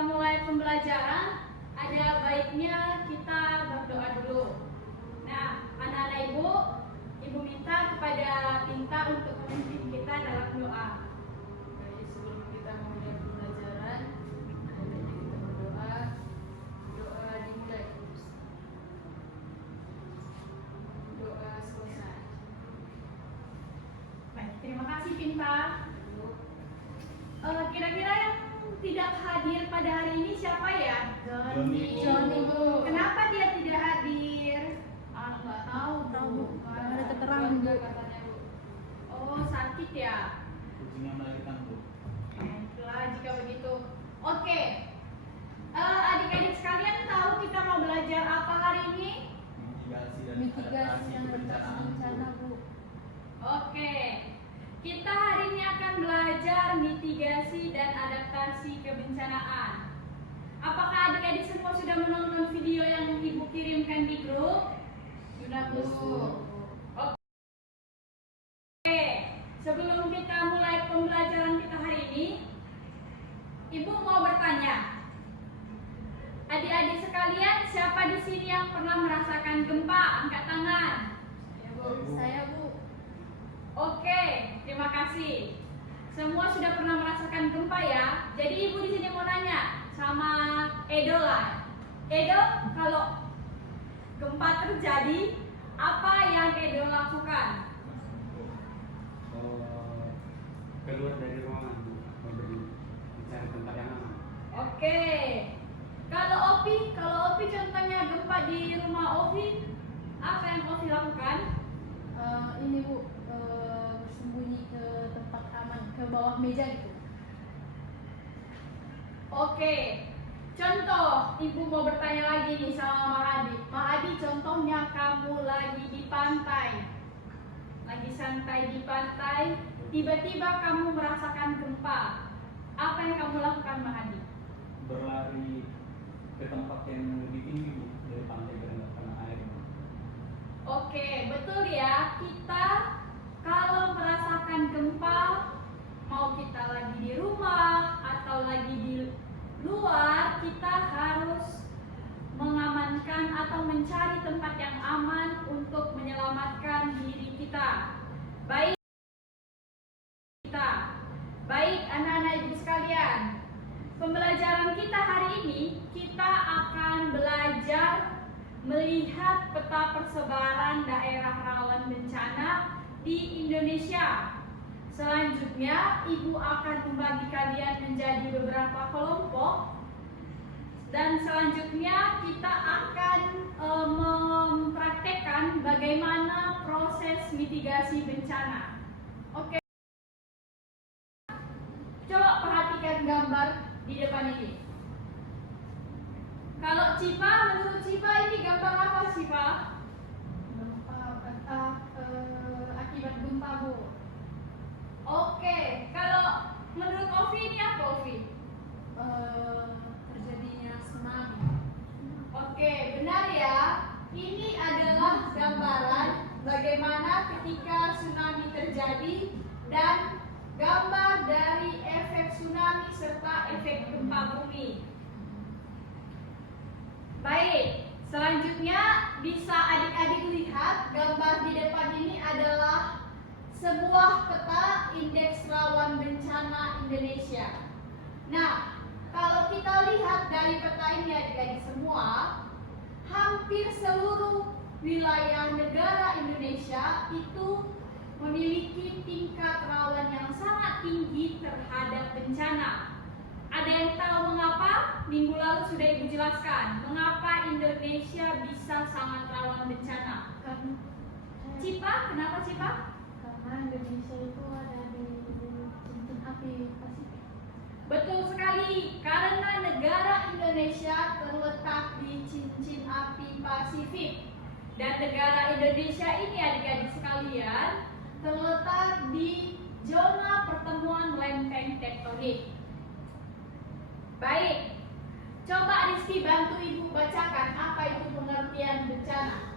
kita mulai pembelajaran, ada baiknya kita berdoa dulu. Nah, anak-anak ibu minta kepada Pinta untuk memimpin kita dalam doa. Jadi sebelum kita memulai pembelajaran, baiknya kita berdoa. Doa dimulai. Doa selesai. Baik, terima kasih Pinta. Kira-kira yang tidak hadir pada hari ini siapa ya? Johnny, Bu. Kenapa dia tidak hadir? Nggak tahu, Bu. Nggak ada keterangan, Bu. Katanya, Bu. Oh, sakit ya? Kucingnya melahirkan, Bu. Baiklah jika begitu. Oke. Adik-adik sekalian tahu kita mau belajar apa hari ini? Mitigasi dan adaptasi bencana, Bu. Oke. Kita hari ini akan belajar mitigasi dan adaptasi kebencanaan. Apakah adik-adik semua sudah menonton video yang Ibu kirimkan di grup? Sudah, Bu. Oke, sebelum kita mulai pembelajaran kita hari ini, Ibu mau bertanya. Adik-adik sekalian, siapa di sini yang pernah merasakan gempa? Angkat tangan. Saya, Bu. Oke, terima kasih. Semua sudah pernah merasakan gempa ya. Jadi Ibu di sini mau nanya sama Edo lah. Edo, kalau gempa terjadi, apa yang Edo lakukan? Keluar dari ruangan, Bu. Mencari tempat yang aman. Oke. Kalau Opi contohnya gempa di rumah Opi, apa yang Opi lakukan? Ini, Bu, bersembunyi ke tempat aman, ke bawah meja gitu. Oke. Contoh, Ibu mau bertanya lagi nih sama Mahadi. Mahadi, contohnya kamu lagi di pantai. Lagi santai di pantai, tiba-tiba kamu merasakan gempa. Apa yang kamu lakukan, Mahadi? Berlari ke tempat yang lebih tinggi, Bu, dari pantai biar nggak kena air. Oke, betul ya. Kita kalau merasakan gempa, mau kita lagi di rumah atau lagi di luar, kita harus mengamankan atau mencari tempat yang aman untuk menyelamatkan diri kita. Baik anak-anak ibu sekalian, pembelajaran kita hari ini kita akan belajar melihat peta persebaran daerah rawan bencana di Indonesia. Selanjutnya, Ibu akan membagi kalian menjadi beberapa kelompok. Dan selanjutnya kita akan mempraktekkan bagaimana proses mitigasi bencana. Oke. Coba perhatikan gambar di depan ini. Kalau Cipa, menurut Cipa ini gambar apa Cipa? Akibat gempa, Bu. Oke, kalau menurut Ovi ini apa Ovi? Terjadinya tsunami. Oke, benar ya. Ini adalah gambaran bagaimana ketika tsunami terjadi dan gambar dari efek tsunami serta efek gempa bumi. Baik, selanjutnya bisa adik-adik lihat gambar di depan ini adalah sebuah peta indeks rawan bencana Indonesia. Nah, kalau kita lihat dari peta ini adik-adik semua, hampir seluruh wilayah negara Indonesia itu memiliki tingkat rawan yang sangat tinggi terhadap bencana. Ada yang tahu mengapa? Minggu lalu sudah Ibu jelaskan mengapa Indonesia bisa sangat rawan bencana. Cipa, kenapa Cipa? Karena Indonesia itu ada di cincin api Pasifik. Betul sekali, karena negara Indonesia terletak di cincin api Pasifik. Dan negara Indonesia ini adik-adik sekalian terletak di zona pertemuan lempeng tektonik. Baik, coba Rizky bantu Ibu bacakan apa itu pengertian bencana.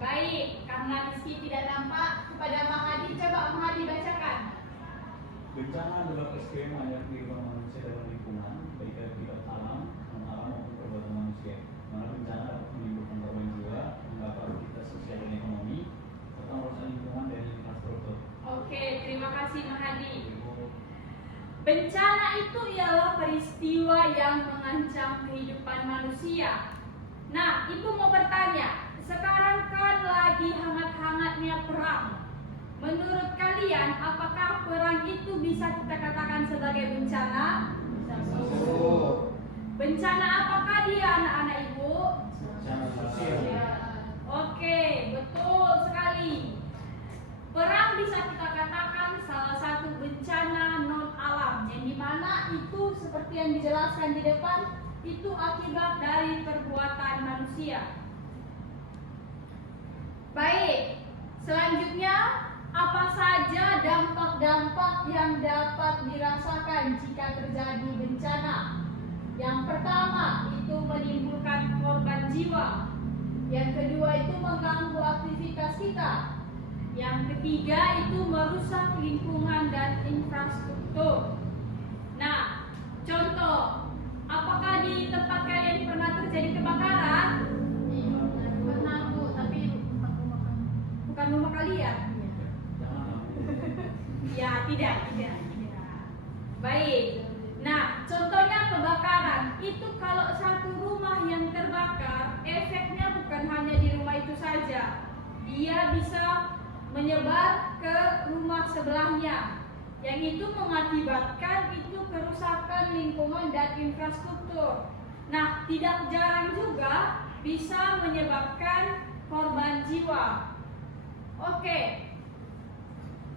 Baik, karena Rizky tidak nampak kepada Mahadi, coba Mahadi bacakan. Bencana adalah peristiwa yang bencana itu ialah peristiwa yang mengancam kehidupan manusia. Nah, Ibu mau bertanya, sekarang kan lagi hangat-hangatnya perang. Menurut kalian, apakah perang itu bisa kita katakan sebagai bencana? Bencana apakah dia, anak-anak Ibu? Oke, betul sekali. Perang bisa kita katakan salah satu bencana non alam, yang dimana itu seperti yang dijelaskan di depan, itu akibat dari perbuatan manusia. Baik, selanjutnya apa saja dampak-dampak yang dapat dirasakan jika terjadi bencana? Yang pertama itu menimbulkan korban jiwa. Yang kedua itu mengganggu aktivitas kita. Yang ketiga itu merusak lingkungan dan infrastruktur. Nah, contoh, apakah di tempat kalian pernah terjadi kebakaran? Pernah Bu, tapi bukan rumah kami. Bukan rumah kalian? Jangan. Ya, tidak. Baik. Nah, contohnya kebakaran. Itu kalau satu rumah yang terbakar, efeknya bukan hanya di rumah itu saja. Dia bisa menyebar ke rumah sebelahnya. Yang itu mengakibatkan itu kerusakan lingkungan dan infrastruktur. Nah, tidak jarang juga bisa menyebabkan korban jiwa. Oke.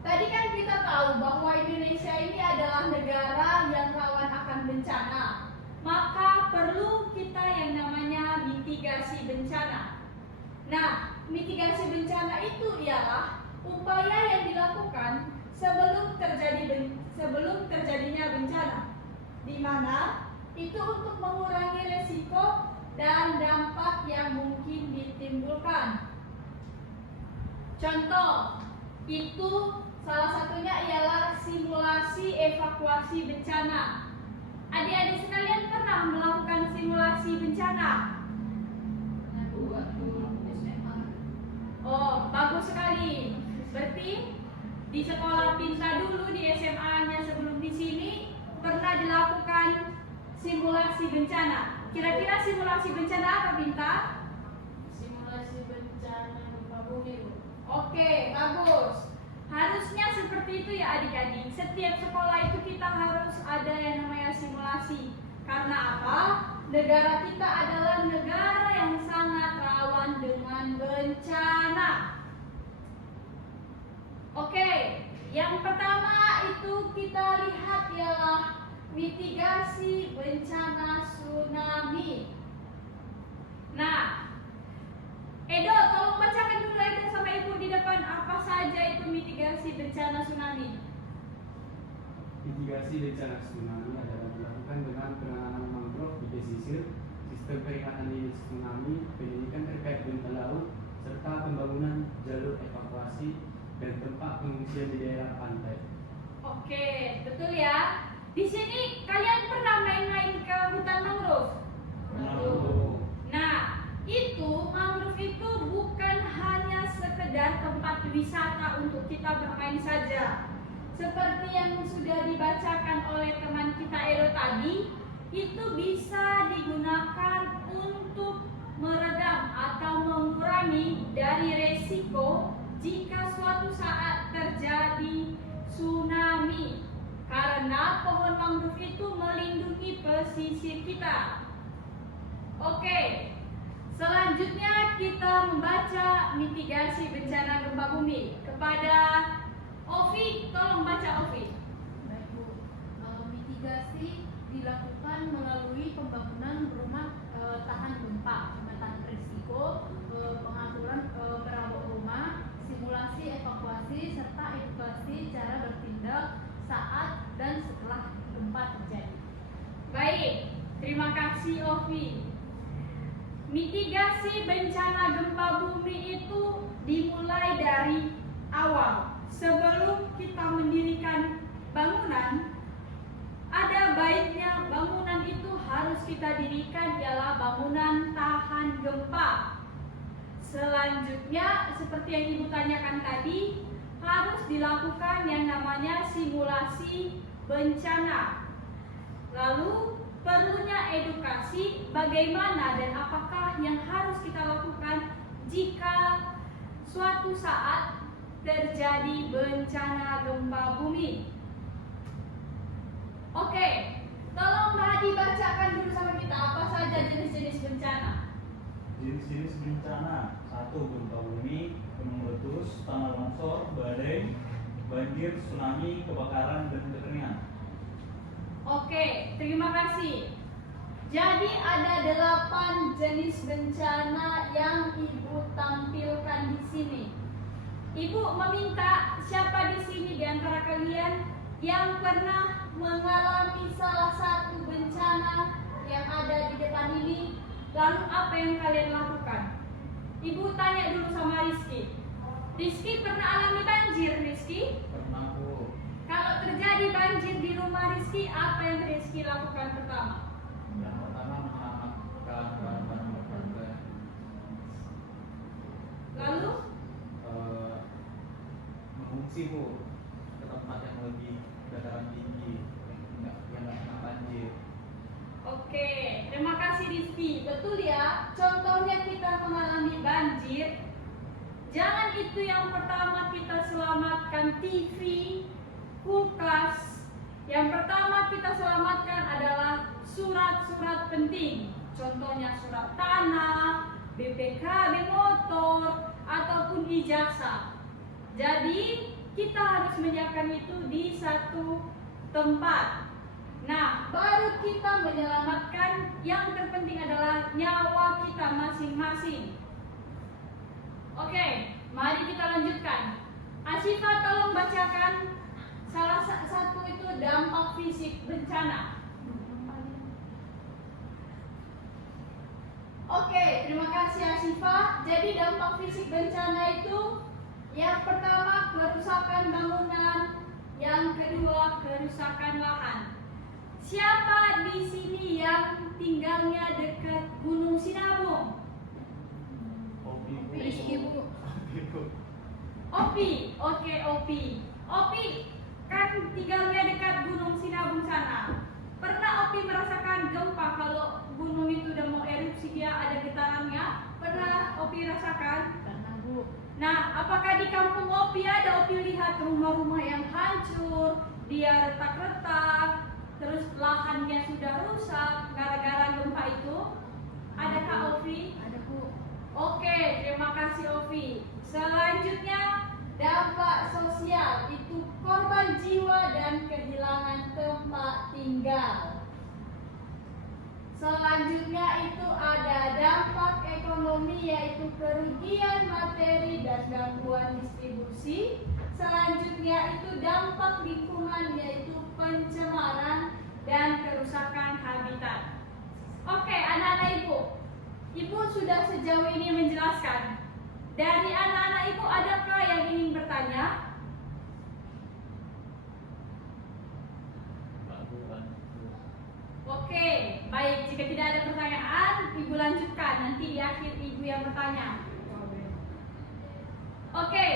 Tadi kan kita tahu bahwa Indonesia ini adalah negara yang rawan akan bencana. Maka perlu kita yang namanya mitigasi bencana. Nah, mitigasi bencana itu ialah upaya yang dilakukan sebelum terjadinya bencana, di mana itu untuk mengurangi resiko dan dampak yang mungkin ditimbulkan. Contoh itu salah satunya ialah simulasi evakuasi bencana. Adik-adik sekalian pernah melakukan simulasi bencana? Oh, bagus sekali. Berarti di sekolah Pinta dulu, di SMA-nya sebelum di sini pernah dilakukan simulasi bencana. Kira-kira simulasi bencana apa, Pinta? Simulasi bencana gempa bumi, Bu. Oke, bagus. Harusnya seperti itu ya adik-adik. Setiap sekolah itu kita harus ada yang namanya simulasi. Karena apa? Negara kita adalah negara yang sangat rawan dengan bencana. Oke, yang pertama itu kita lihat ialah mitigasi bencana tsunami. Nah, Edo, tolong bacakan dulu Edo sama Ibu di depan apa saja itu mitigasi bencana tsunami. Mitigasi bencana tsunami adalah dilakukan dengan penanganan mangrove di pesisir, sistem peringatan dini tsunami, pendidikan terkait bencana laut, serta pembangunan jalur evakuasi dan tempat pengungsian di daerah pantai. Oke, betul ya. Di sini kalian pernah main-main ke hutan mangrove? Nah, itu mangrove itu bukan hanya sekedar tempat wisata untuk kita bermain saja. Seperti yang sudah dibacakan oleh teman kita Edo tadi, itu bisa digunakan untuk meredam atau mengurangi dari resiko jika suatu saat terjadi tsunami. Karena pohon mangrove itu melindungi pesisir kita. Oke. Selanjutnya kita membaca mitigasi bencana gempa bumi. Kepada Ovi, tolong baca Ovi. Baik Bu, mitigasi dilakukan melalui pembangunan rumah tahan gempa, pemetaan risiko, pengaturan perabot rumah, simulasi evakuasi, serta edukasi cara bertindak saat dan setelah gempa terjadi. Baik, terima kasih Ovi. Mitigasi bencana gempa bumi itu dimulai dari awal. Sebelum kita mendirikan bangunan, ada baiknya bangunan itu harus kita dirikan ialah bangunan tahan gempa. Selanjutnya, seperti yang Ibu tanyakan tadi, harus dilakukan yang namanya simulasi bencana. Lalu perlunya edukasi bagaimana dan apakah yang harus kita lakukan jika suatu saat terjadi bencana gempa bumi. Oke, tolong Mbak Hadi bacakan dulu sama kita apa saja jenis-jenis bencana. Jenis-jenis bencana: 1. Gempa bumi, gunung meletus, tanah longsor, badai, banjir, tsunami, kebakaran, dan kekeringan. Oke, terima kasih. Jadi ada 8 jenis bencana yang Ibu tampilkan di sini. Ibu meminta siapa di sini di antara kalian yang pernah mengalami salah satu bencana yang ada di depan ini, lalu apa yang kalian lakukan? Ibu tanya dulu sama Rizky. Rizky pernah alami banjir, Rizky? Pernah, Bu. Kalau terjadi banjir di rumah Rizky, apa yang Rizky lakukan pertama? Yang pertama menyelamatkan barang-barang berharga. Lalu? Mengungsi, Bu, ke tempat yang lebih dataran tinggi, yang nggak kena banjir. Oke, terima kasih Rizky. Betul ya, contohnya kita mengalami banjir. Jangan itu yang pertama kita selamatkan TV, kulkas. Yang pertama kita selamatkan adalah surat-surat penting. Contohnya surat tanah, BPKB motor, ataupun ijazah. Jadi kita harus menyiapkan itu di satu tempat. Nah, baru kita menyelamatkan yang terpenting adalah nyawa kita masing-masing. Oke, mari kita lanjutkan. Asyifa tolong bacakan salah satu itu dampak fisik bencana. Oke, terima kasih Asyifa. Jadi dampak fisik bencana itu yang pertama kerusakan bangunan, yang kedua kerusakan lahan. Siapa di sini yang tinggalnya dekat Gunung Sinabung? Rizky, Bu. Opi, oke Opi. Opi kan tinggalnya dekat Gunung Sinabung sana. Pernah Opi merasakan gempa kalau gunung itu udah mau erupsi dia ada getarannya? Pernah Opi rasakan? Pernah, Bu. Nah, apakah di kampung Opi ada Opi lihat rumah-rumah yang hancur, dia retak-retak, terus lahannya sudah rusak gara-gara gempa itu? Adakah Opi? Ada, Bu. Oke, terima kasih Ovi. Selanjutnya dampak sosial itu korban jiwa dan kehilangan tempat tinggal. Selanjutnya itu ada dampak ekonomi yaitu kerugian materi dan gangguan distribusi. Selanjutnya itu dampak lingkungan yaitu pencemaran dan kerusakan habitat. Oke, anak-anak Ibu. Ibu sudah sejauh ini menjelaskan. Dari anak-anak Ibu adakah yang ingin bertanya? Oke, baik. Jika tidak ada pertanyaan, Ibu lanjutkan. Nanti di akhir Ibu yang bertanya. Oke.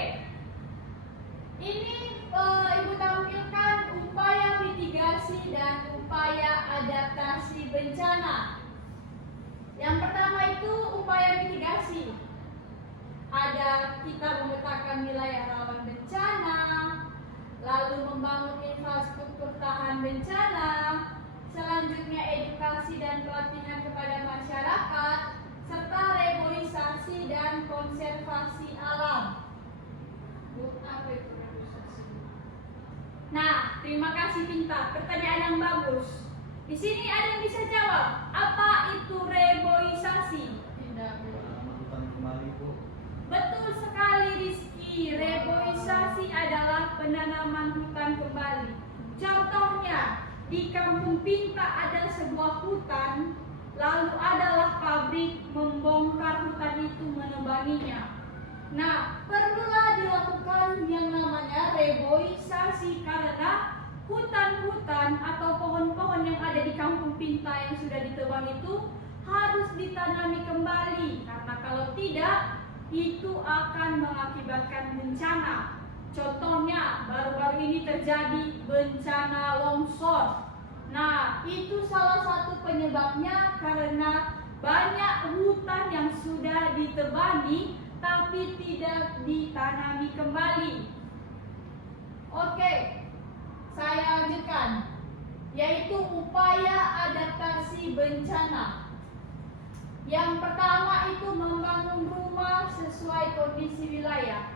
Ini Ibu tampilkan upaya mitigasi dan upaya adaptasi bencana. Yang pertama itu upaya mitigasi. Ada kita memetakan wilayah rawan bencana, lalu membangun infrastruktur tahan bencana, selanjutnya edukasi dan pelatihan kepada masyarakat, serta reboisasi dan konservasi alam. Bu, apa itu reboisasi? Nah, terima kasih Pinta. Pertanyaan yang bagus. Di sini ada yang bisa jawab. Apa itu reboisasi? Tidak, Bu. Hutan kembali, Bu. Betul sekali Rizky. Reboisasi adalah penanaman hutan kembali. Contohnya, di Kampung Pinta ada sebuah hutan, lalu adalah pabrik membongkar hutan itu menebanginya. Nah, perlulah dilakukan yang namanya reboisasi karena hutan-hutan atau pohon-pohon yang ada di Kampung Pinta yang sudah ditebang itu harus ditanami kembali karena kalau tidak itu akan mengakibatkan bencana. Contohnya baru-baru ini terjadi bencana longsor. Nah, itu salah satu penyebabnya karena banyak hutan yang sudah ditebangi tapi tidak ditanami kembali. Oke, saya lanjutkan, yaitu upaya adaptasi bencana. Yang pertama itu membangun rumah sesuai kondisi wilayah.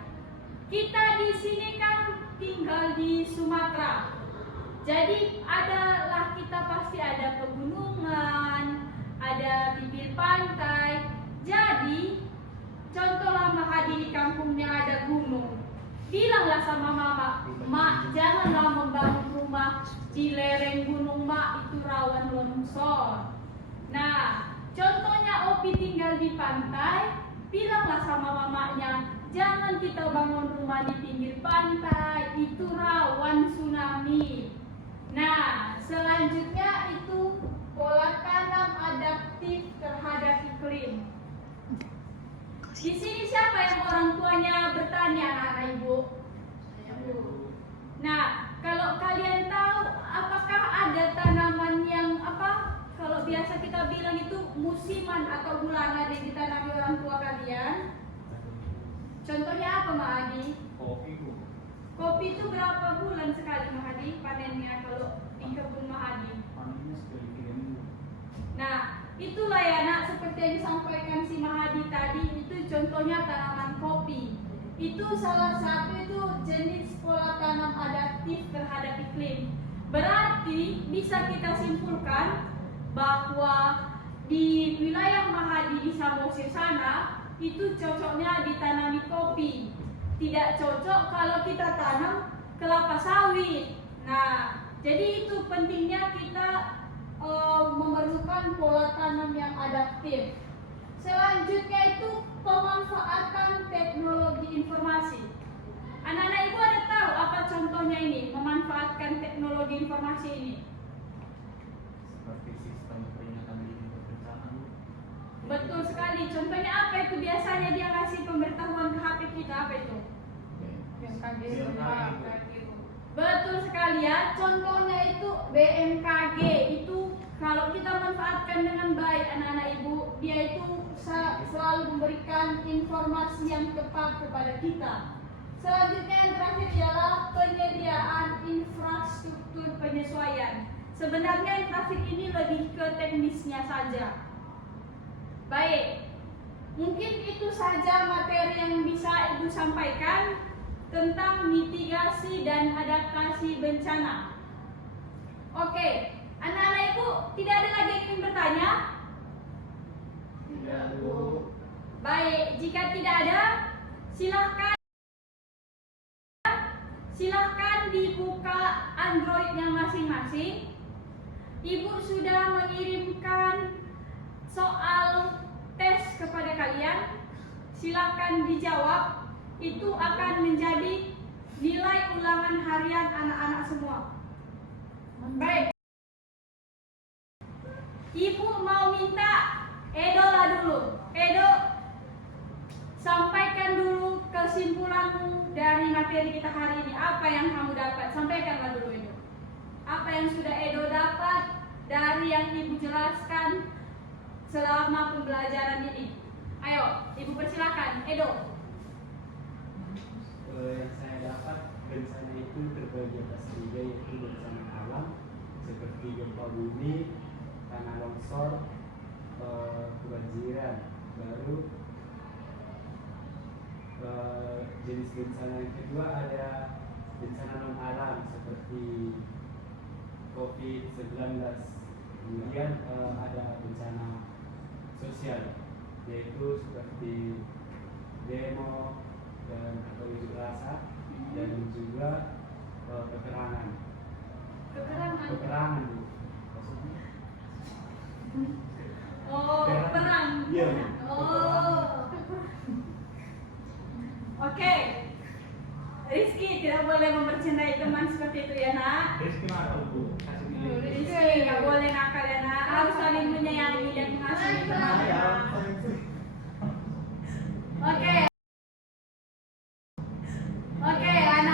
Kita di sini kan tinggal di Sumatera. Jadi kita pasti ada pegunungan, ada bibir pantai. Jadi contohlah Mahadi di kampungnya ada gunung. Bilanglah sama mama, mak janganlah membangun rumah di lereng gunung, mak itu rawan longsor. Nah, contohnya Opi tinggal di pantai, bilanglah sama mamanya, jangan kita bangun rumah di pinggir pantai, itu rawan tsunami. Nah, selanjutnya itu pola tanam adaptif terhadap iklim. Di sini siapa yang orang tuanya bertanya, anak-anak ibu? Nah, kalau kalian tahu, apakah ada tanaman yang kalau biasa kita bilang itu musiman atau bulanan yang ditanami orang tua kalian? Contohnya apa, Mahadi? Kopi bu. Kopi itu berapa bulan sekali, Mahadi, panennya kalau di kebun Mahadi? Panennya sekali 3 minggu. Nah, itulah ya nak, seperti yang disampaikan si Mahadi tadi, itu contohnya tanaman kopi. Itu salah satu itu jenis pola tanam adaptif terhadap iklim. Berarti bisa kita simpulkan bahwa di wilayah Mahadi di Samosir sana itu cocoknya ditanami kopi. Tidak cocok kalau kita tanam kelapa sawit. Nah, jadi itu pentingnya kita memerlukan pola tanam yang adaptif. Selanjutnya itu pemanfaatan teknologi informasi. Anak-anak ibu ada tahu apa contohnya ini, memanfaatkan teknologi informasi ini? Seperti sistem peringatan dini bencana bu. Betul sekali. Contohnya apa itu? Biasanya dia kasih pemberitahuan ke HP kita, apa itu? Yang kaget Yang gempa, kaget. kaget. Betul sekali ya. Contohnya itu BMKG. Itu kalau kita manfaatkan dengan baik anak-anak ibu, dia itu selalu memberikan informasi yang tepat kepada kita. Selanjutnya yang terakhir ialah penyediaan infrastruktur penyesuaian. Sebenarnya yang terakhir ini lebih ke teknisnya saja. Baik, mungkin itu saja materi yang bisa Ibu sampaikan tentang mitigasi dan adaptasi bencana. Oke, anak-anak Ibu tidak ada lagi yang ingin bertanya? Tidak bu. Baik, jika tidak ada, silahkan dibuka Android-nya masing-masing. Ibu sudah mengirimkan soal tes kepada kalian. Silahkan dijawab. Itu akan menjadi nilai ulangan harian anak-anak semua. Baik. Ibu mau minta Edo lah dulu. Edo, sampaikan dulu kesimpulanmu dari materi kita hari ini. Apa yang kamu dapat? Sampaikanlah dulu Edo. Apa yang sudah Edo dapat dari yang Ibu jelaskan selama pembelajaran ini? Ayo, Ibu persilakan. Edo. Yang saya dapat, bencana itu terbagi atas 3, yaitu bencana alam seperti gempa bumi, tanah longsor, kebanjiran. Baru jenis bencana yang kedua ada bencana non alam seperti COVID-19. Kemudian ada bencana sosial, yaitu seperti demo dan atau unjuk rasa, dan juga peperangan. Peperangan Bu. Maksudnya? Oh, perang. Iya. Oh. Oke. Rizky tidak boleh mempercayai teman seperti itu ya nak. Rizky nakal bu. Kasih nilai. Rizky nggak boleh nakal ya nak. Harus saling menyayangi dan mengasihi teman. Oke. Oke, anak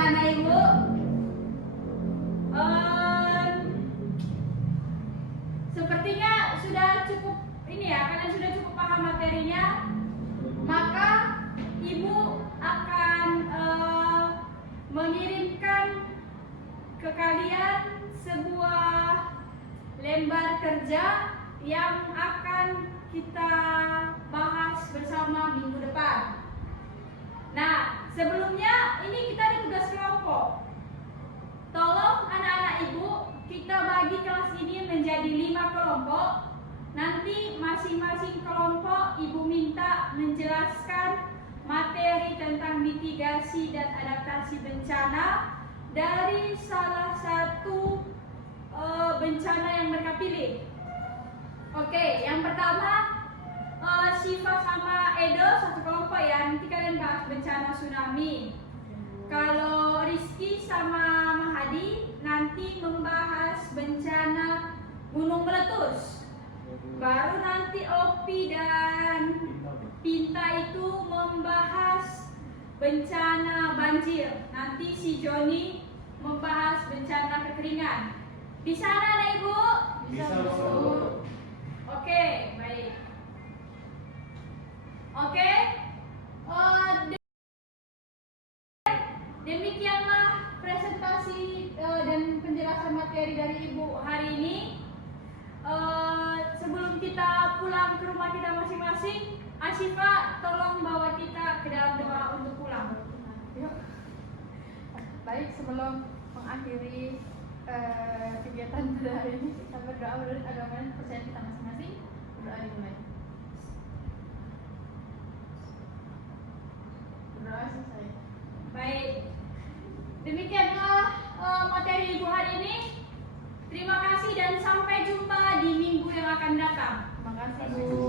sudah cukup ini ya, kalian sudah cukup paham materinya, maka Ibu akan mengirimkan ke kalian sebuah lembar kerja yang akan kita bahas bersama minggu depan. Nah, sebelumnya ini kita ada tugas kelompok. Tolong anak-anak Ibu, kita bagi kelas ini menjadi 5 kelompok. Nanti masing-masing kelompok Ibu minta menjelaskan materi tentang mitigasi dan adaptasi bencana dari salah satu bencana yang mereka pilih. Oke, yang pertama Syifa sama Edo satu kelompok ya, nanti kalian bahas bencana tsunami. Kalau Rizky sama Mahadi nanti membahas bencana gunung meletus. Baru nanti Opi dan Pinta itu membahas bencana banjir. Nanti si Joni membahas bencana kekeringan. Bisa anak Ibu? Bisa, Bu. Oke, baik. Oke. Demikianlah presentasi dan penjelasan materi dari Ibu hari ini. Sebelum kita pulang ke rumah kita masing-masing, Asyifa tolong bawa kita ke dalam doa untuk pulang. Yuk. Baik, sebelum mengakhiri kegiatan pada hari ini, kita berdoa menurut agama dan kepercayaan kita masing-masing. Berdoa dimulai. Berdoa selesai. Baik. Demikianlah materi Ibu hari ini. Terima kasih dan sampai jumpa di minggu yang akan datang. Terima kasih Bu.